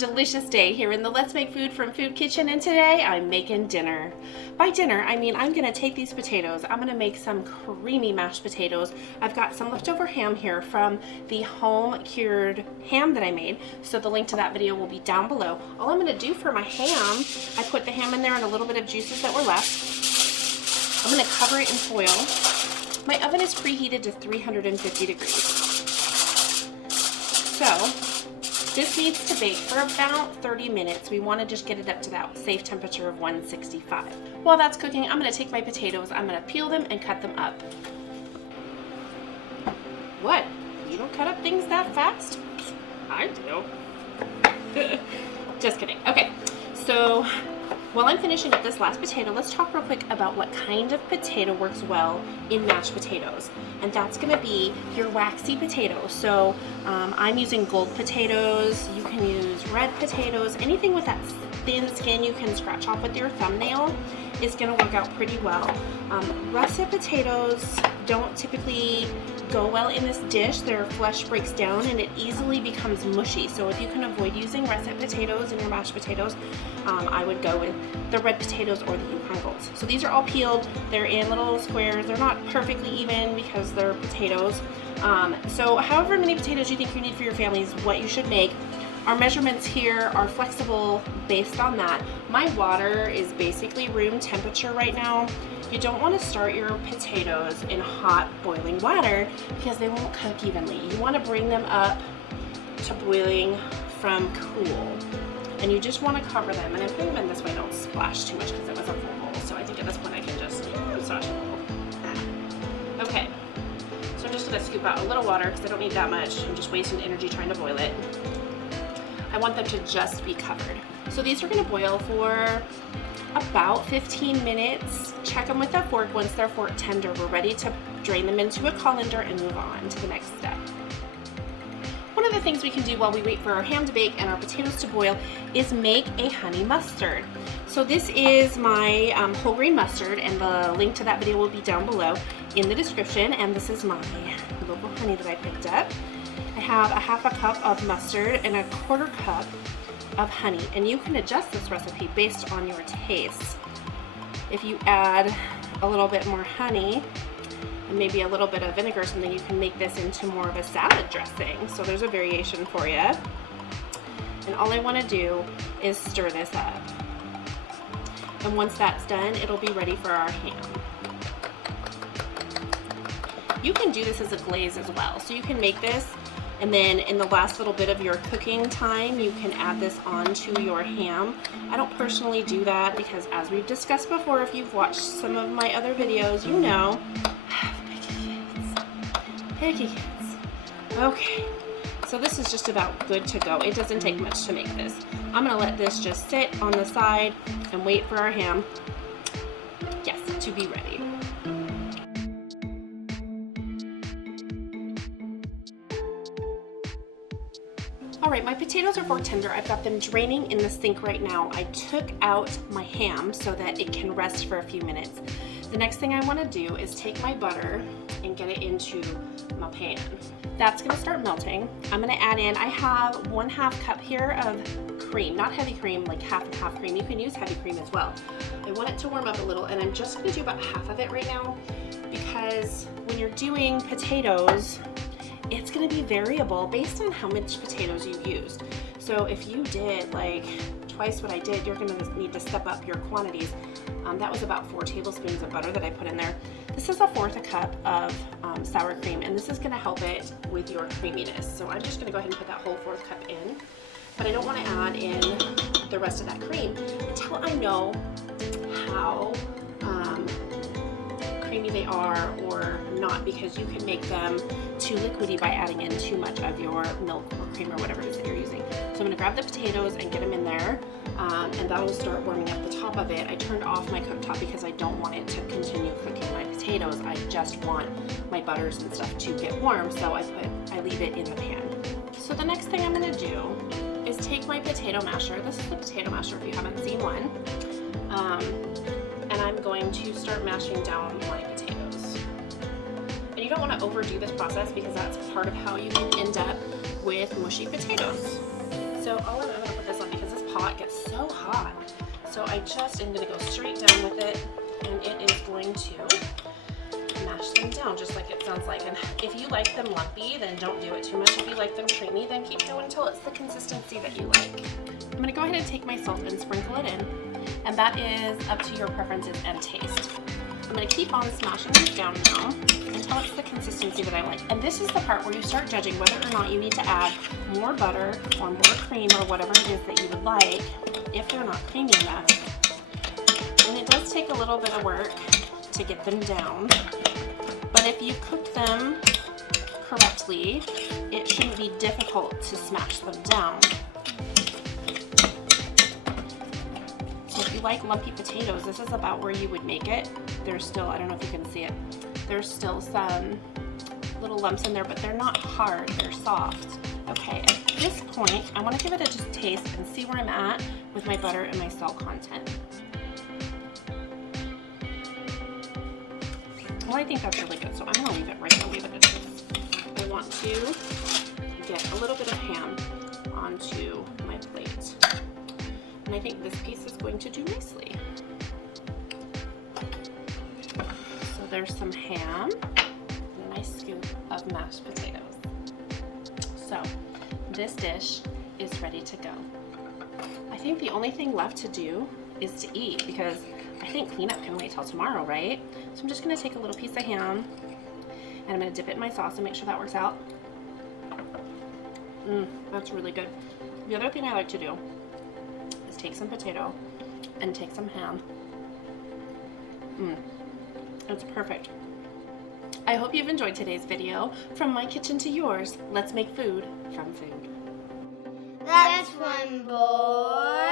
delicious day here in the Let's Make Food from Food Kitchen, and today I'm making dinner. By dinner, I mean I'm gonna take these potatoes, I'm gonna make some creamy mashed potatoes. I've got some leftover ham here from the home cured ham that I made, so the link to that video will be down below. All I'm gonna do for my ham, I put the ham in there and a little bit of juices that were left. I'm gonna cover it in foil. My oven is preheated to 350 degrees. So, this needs to bake for about 30 minutes. We want to just get it up to that safe temperature of 165. While that's cooking, I'm going to take my potatoes, I'm going to peel them and cut them up. What? You don't cut up things that fast? I do. Just kidding. Okay, so while I'm finishing up this last potato, let's talk real quick about what kind of potato works well in mashed potatoes. And that's gonna be your waxy potatoes. So I'm using gold potatoes, you can use red potatoes, anything with that thin skin you can scratch off with your thumbnail is gonna work out pretty well. Russet potatoes don't typically go well in this dish. Their flesh breaks down and it easily becomes mushy. So if you can avoid using russet potatoes in your mashed potatoes, I would go with the red potatoes or the Yukon Golds. So these are all peeled, they're in little squares, they're not perfectly even because they're potatoes. So however many potatoes you think you need for your family is what you should make. Our measurements here are flexible based on that. My water is basically room temperature right now. You don't want to start your potatoes in hot boiling water because they won't cook evenly. You want to bring them up to boiling from cool. And you just want to cover them. And I'm putting them in this way, don't splash too much because it was a full bowl. So I think at this point I can just splash a little. Okay, so I'm just going to scoop out a little water because I don't need that much. I'm just wasting energy trying to boil it. I want them to just be covered. So these are going to boil for about 15 minutes. Check them with a fork. Once they're fork tender, we're ready to drain them into a colander and move on to the next step. One of the things we can do while we wait for our ham to bake and our potatoes to boil is make a honey mustard. So this is my whole grain mustard, and the link to that video will be down below in the description. And this is my local honey that I picked up. I have a half a cup of mustard and a quarter cup of honey, and you can adjust this recipe based on your taste. If you add a little bit more honey and maybe a little bit of vinegar or something, you can make this into more of a salad dressing. So there's a variation for you. And all I want to do is stir this up. And once that's done, it'll be ready for our ham. You can do this as a glaze as well. So you can make this, and then in the last little bit of your cooking time, you can add this onto your ham. I don't personally do that because, as we've discussed before, if you've watched some of my other videos, you know, I have picky kids. Okay, so this is just about good to go. It doesn't take much to make this. I'm gonna let this just sit on the side and wait for our ham, yes, to be ready. Alright, my potatoes are fork tender. I've got them draining in the sink right now. I took out my ham so that it can rest for a few minutes. The next thing I want to do is take my butter and get it into my pan. That's going to start melting. I'm going to add in, I have 1/2 cup here of cream, not heavy cream, like half and half cream. You can use heavy cream as well. I want it to warm up a little, and I'm just going to do about half of it right now because when you're doing potatoes, it's going to be variable based on how much potatoes you used. So if you did like twice what I did, you're going to need to step up your quantities. That was about 4 tablespoons of butter that I put in there. This is 1/4 cup of sour cream, and this is going to help it with your creaminess. So I'm just going to go ahead and put that whole 1/4 cup in, but I don't want to add in the rest of that cream until I know how creamy they are or not, because you can make them too liquidy by adding in too much of your milk or cream or whatever it is that you're using. So I'm going to grab the potatoes and get them in there, and that will start warming up the top of it. I turned off my cooktop because I don't want it to continue cooking my potatoes. I just want my butters and stuff to get warm, so I leave it in the pan. So the next thing I'm going to do is take my potato masher. This is the potato masher if you haven't seen one. And I'm going to start mashing down my potatoes. And you don't want to overdo this process because that's part of how you can end up with mushy potatoes. So I'm going to put this hot gets so hot. So I just am going to go straight down with it, and it is going to mash them down just like it sounds like. And if you like them lumpy, then don't do it too much. If you like them creamy, then keep going until it's the consistency that you like. I'm going to go ahead and take my salt and sprinkle it in, and that is up to your preferences and taste. I'm going to keep on smashing these down now until it's the consistency that I like. And this is the part where you start judging whether or not you need to add more butter or more cream or whatever it is that you would like if they're not creamy enough. And it does take a little bit of work to get them down, but if you cook them correctly, it shouldn't be difficult to smash them down. So if you like lumpy potatoes, this is about where you would make it. There's still, I don't know if you can see it, there's still some little lumps in there, but they're not hard, they're soft. Okay, at this point, I want to give it a just taste and see where I'm at with my butter and my salt content. Well, I think that's really good, so I'm going to leave it right the way that it is. I want to get a little bit of ham onto my plate. And I think this piece is going to do nicely. So there's some ham and a nice scoop of mashed potatoes. So this dish is ready to go. I think the only thing left to do is to eat, because I think cleanup can wait till tomorrow, right? So I'm just gonna take a little piece of ham and I'm gonna dip it in my sauce and make sure that works out. That's really good. The other thing I like to do is take some potato and take some ham. It's perfect. I hope you've enjoyed today's video. From my kitchen to yours, let's make food from food. That's one, boy.